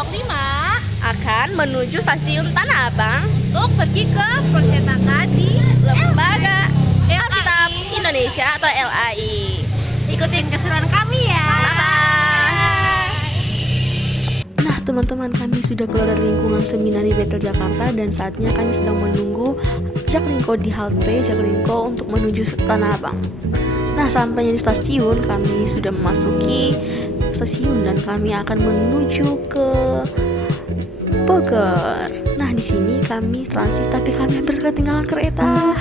kelompok 5 akan menuju stasiun Tanah Abang untuk pergi ke percetakan di Lembaga Alkitab LAI. Indonesia atau LAI. Ikutin keseruan kami ya. Nah teman-teman, kami sudah keluar dari lingkungan seminari Betel Jakarta dan saatnya kami sedang menunggu Jaklingko di halte Jaklingko untuk menuju Tanah Abang. Nah sampainya di stasiun, kami sudah memasuki stasiun dan kami akan menuju ke Bogor. Nah di sini kami transit tapi kami hampir ketinggalan kereta.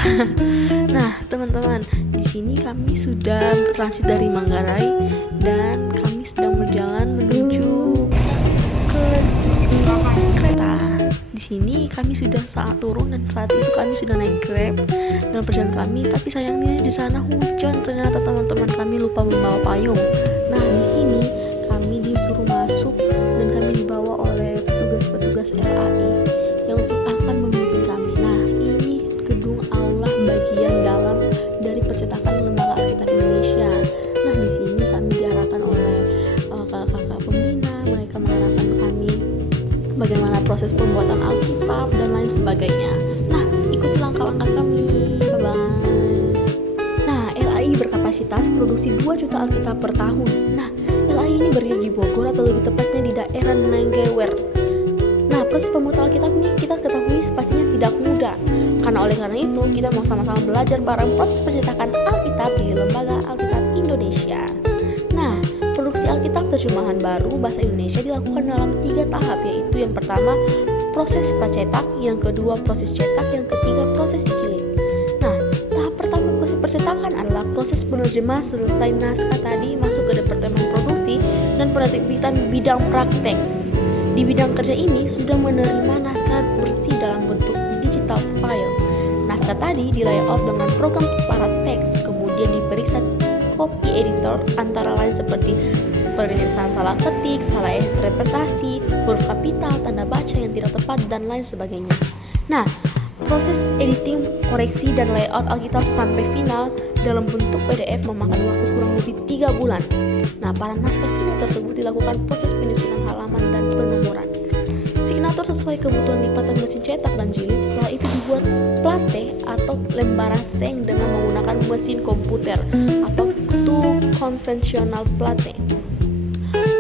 Nah teman-teman, di sini kami sudah transit dari Manggarai dan kami sedang berjalan menuju ke kereta. Di sini kami sudah saat turun dan saat itu kami sudah naik Grab dalam perjalanan kami, tapi sayangnya di sana hujan. Ternyata teman-teman kami lupa membawa payung. Nah di sini kami disuruh masuk dan kami dibawa oleh petugas LAI yang akan memimpin kami. Nah ini gedung aula bagian dalam dari percetakan Lembaga Alkitab Indonesia. Nah di sini kami diarahkan oleh kakak-kakak pembina. Mereka mengarahkan kami bagaimana proses pembuatan Alkitab dan lain sebagainya. Nah ikuti langkah-langkah kami. Bye-bye. Nah LAI berkapasitas produksi 2 juta Alkitab per tahun. Nah LAI ini berdiri di Bogor atau lebih tepatnya di daerah Nanggewer. Nah proses pembuatan Alkitab ini kita ketahui pastinya tidak mudah. Karena itu kita mau sama-sama belajar bareng proses pencetakan Alkitab di Lembaga Alkitab Indonesia. Nah produksi Alkitab terjemahan baru bahasa Indonesia dilakukan dalam 3 tahap, yaitu yang pertama proses pracetak, yang kedua proses cetak, yang ketiga proses jilid. Nah tahap pertama proses percetakan adalah proses penerjemahan selesai naskah tadi masuk ke departemen produksi dan penerbitan bidang praktek. Di bidang kerja ini sudah menerima naskah bersih dalam bentuk digital file. Naskah tadi di layout dengan program para teks, kemudian diperiksa copy editor antara lain seperti penyelesaian salah ketik, salah interpretasi, huruf kapital, tanda baca yang tidak tepat, dan lain sebagainya. Nah, proses editing, koreksi, dan layout Alkitab sampai final dalam bentuk PDF memakan waktu kurang lebih 3 bulan. Nah, para naskah final tersebut dilakukan proses penyusunan halaman dan penomoran. Signatur sesuai kebutuhan lipatan mesin cetak dan jilid. Setelah itu dibuat plate atau lembaran seng dengan menggunakan mesin komputer atau konvensional plate.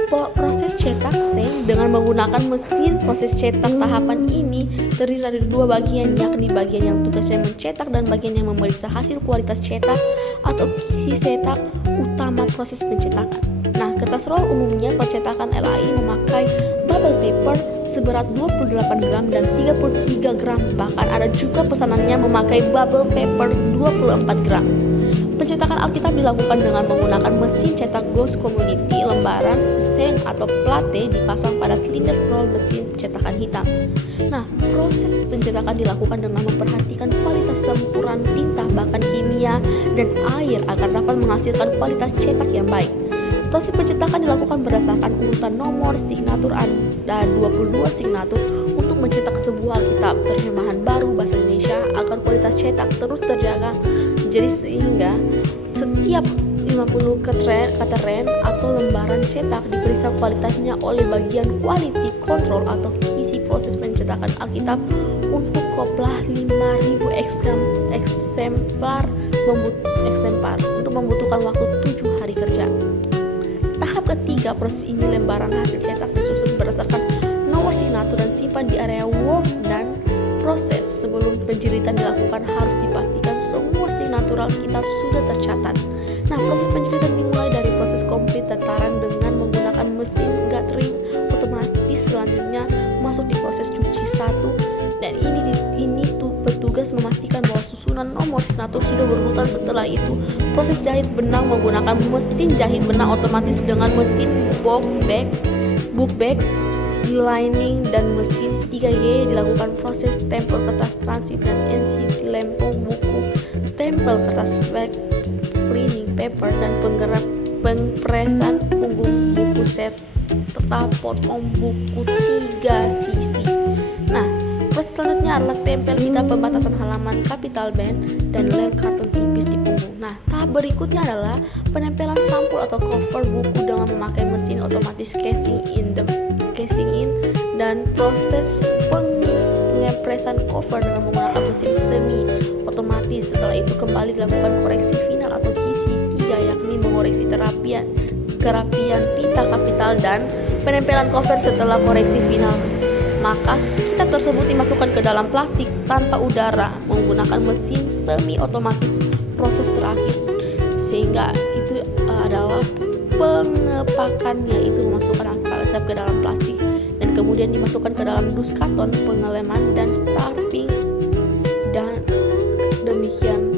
Proses cetak seng dengan menggunakan mesin proses cetak tahapan ini terdiri dari 2 bagian, yakni bagian yang tugasnya mencetak dan bagian yang memeriksa hasil kualitas cetak atau isi cetak utama proses pencetakan. Nah, kertas roll umumnya percetakan LAI memakai bubble paper seberat 28 gram dan 33 gram. Bahkan ada juga pesanannya memakai bubble paper 24 gram. Pencetakan Alkitab dilakukan dengan menggunakan mesin cetak Ghost Community. Lembaran seng atau plate dipasang pada silinder roll mesin cetakan hitam. Nah, proses pencetakan dilakukan dengan memperhatikan kualitas sempuran tinta, bahkan kimia dan air agar dapat menghasilkan kualitas cetak yang baik. Proses pencetakan dilakukan berdasarkan urutan nomor signatur, ada 22 signatur untuk mencetak sebuah Alkitab terjemahan baru bahasa Indonesia agar kualitas cetak terus terjaga. Jadi sehingga setiap 50 keteran atau lembaran cetak diperiksa kualitasnya oleh bagian quality control atau isi proses pencetakan Alkitab untuk koplah 5.000 eksemplar untuk membutuhkan waktu 7 hari kerja. Tahap ketiga proses ini, lembaran hasil cetak disusun berdasarkan nomor signatur dan simpan di area work dan proses. Sebelum penjilitan dilakukan harus dipastikan semua signatur Alkitab sudah tercatat. Nah, proses penjilitan dimulai dari proses komplit dataran dengan menggunakan mesin gathering otomatis. Selanjutnya masuk di proses cuci 1 dan ini petugas memastikan bahwa susunan nomor signatur sudah berurutan. Setelah itu proses jahit benang menggunakan mesin jahit benang otomatis dengan mesin book bag lining dan mesin 3Y. Dilakukan proses tempel kertas transit dan NCT lempung buku, tempel kertas back, cleaning paper, dan pengpresan punggung buku set tetap potong buku 3 sisi. Nah, proses selanjutnya adalah tempel pita pembatasan halaman, capital band, dan lem karton tipis di punggung. Nah, tahap tahap berikutnya adalah penempelan sampul atau cover buku dengan memakai mesin otomatis casing in dan proses pengepresan cover dengan menggunakan mesin semi otomatis. Setelah itu kembali dilakukan koreksi final atau QC3, yakni mengoreksi kerapian pita kapital dan penempelan cover. Setelah koreksi final, maka kitab tersebut dimasukkan ke dalam plastik tanpa udara menggunakan mesin semi otomatis proses terakhir, sehingga itu adalah pengepakannya, itu memasukkan kitab ke dalam plastik dan kemudian dimasukkan ke dalam dus karton, pengeleman dan stamping, dan demikian